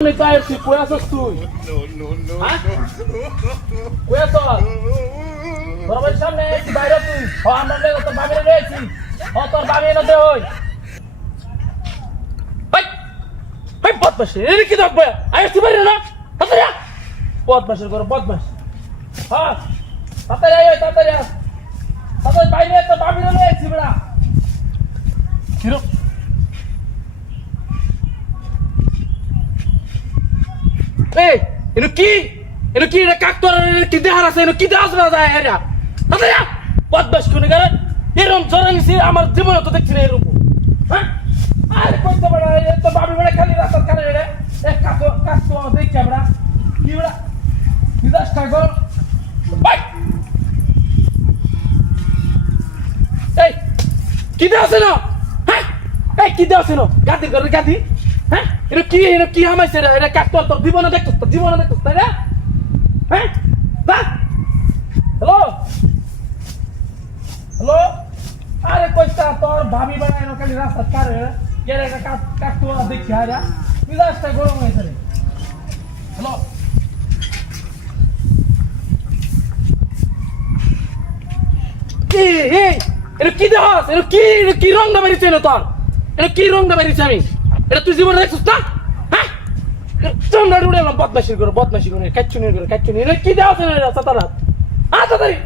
Me cae si puedes তুই puedes তোর সামনে কি বাইরে তুই ও আমরা তোর বাবিরে রয়েছি ও তোর বাবি এনে দে ওই ভাই ভাই বদমাশ এর কি দেখবে আইছি বাইরে না তাড়াতাড়ি বদমাশের ঘর বদমাশ হ্যাঁ তাড়াতাড়ি আয় তাড়াতাড়ি তাড়াতাড়ি বাইরে তোর বাবিরে রয়েছি বড়া কিরো এই এনো কি রে কাকতর কি দেহার আছে এনো কি দেহাস না যায় এরা তাতে বদমাশ কোন গেল এরম জরানিছি আমার জীবনে তো দেখছি না এরকম হ্যাঁ আরে কইতে বড় তো বাবি বড় খালি রাস্তা কারে রে এক কাকতো দেখ ক্যামেরা কি বড় বিদাস কাগর বাই এই কি দেহাস না হ্যাঁ এই কি দেহাস না গাদি করে গাদি হ্যাঁ এনো কি হামাইছে রে এরা কাকতর তোর জীবনে দেখছ তাই না হ্যাঁ দা হ্যালো হ্যালো আরে কইতা তোর ভাবি বানায় না খালি রাস্তা কারে কে রে কাকতো দেখি আরে বিদাসটা গরম হইছে রে হ্যালো এই এনো কি দেহাস এনো কি রং না বেরিছে না তোর এনো কি রং না বেরিছে আমি এটা তুই জীবনে দেখছিস না হ্যাঁ চন্ডা উড়ে এলাম বদমাশি করে কাচ্চুনি কি দেওয়া আছে না সাতারাত তাড়াতাড়ি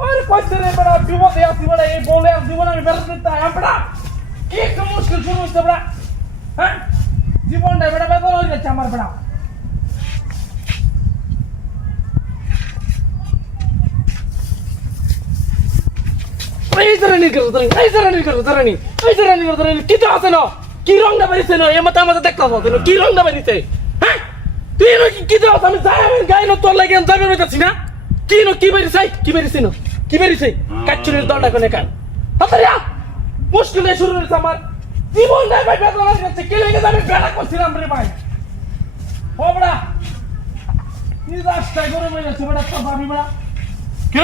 আরে কইছে রে বড় বিপদে আছি বড় এই বলে আর জীবন আমি বেরোতে চাই আমরা কি একটা মুশকিল শুরু হইছে বড় হ্যাঁ জীবনটা বড় বেদনা হয়ে যাচ্ছে আমার বড় এই জরানি কি তো আছে না কি রংটা বেরিয়েছে না এ মাথা আমাদের দেখতে হবে কি রংটা বেরিয়েছে হ্যাঁ তুই কি তো আমি যাই আমি গায়ে না তোর লাগে যাবে বেরোচ্ছি না কি বেরিয়েছে কাচ্চুরির দলটা কোনে কান তাড়াতাড়ি মুশকিলে শুরু হয়েছে আমার জীবনটা ভাই বেদনা হয়ে যাচ্ছে কি লেগে যাবে বেড়া করছিলাম রে ভাই ও বড়া কি রাস্তা গরম হয়ে যাচ্ছে বড়া তো ভাবি বড়া কি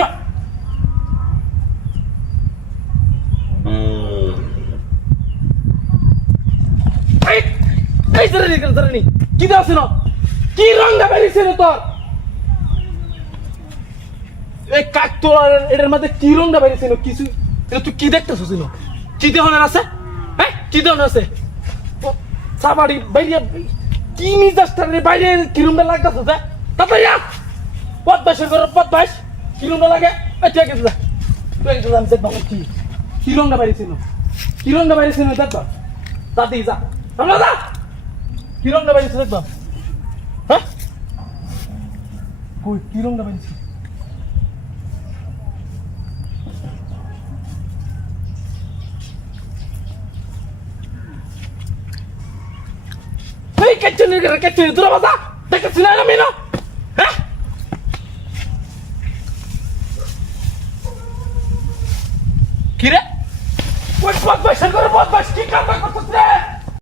এই জরানি কি দাও শুনো কি রংটা বেরিয়েছে না তোর এই কাকতোর এটার মধ্যে কি রংটা বেরিয়েছে না কিছু তুই কি দেখতেছিস না কি দেহনের আছে হ্যাঁ কি দেহনের আছে সাবাড়ি বাইরে কি মিজাজটা রে বাইরে কি রংটা লাগতেছে তাড়াতাড়ি বদমাশের ঘর বদমাশ কি রংটা লাগে ঠিক আছে আমি দেখবো কি রংটা বেরিয়েছে না দেখবো দাদি যা আমরা যা কি রংটা বেরিয়েছে দেখবো হ্যাঁ কই কি রংটা বেরিয়েছে এই কেচনি দূর বাজা দেখছিস না আমি না হ্যাঁ কি রে বদমাশ কি কাম করছিস রে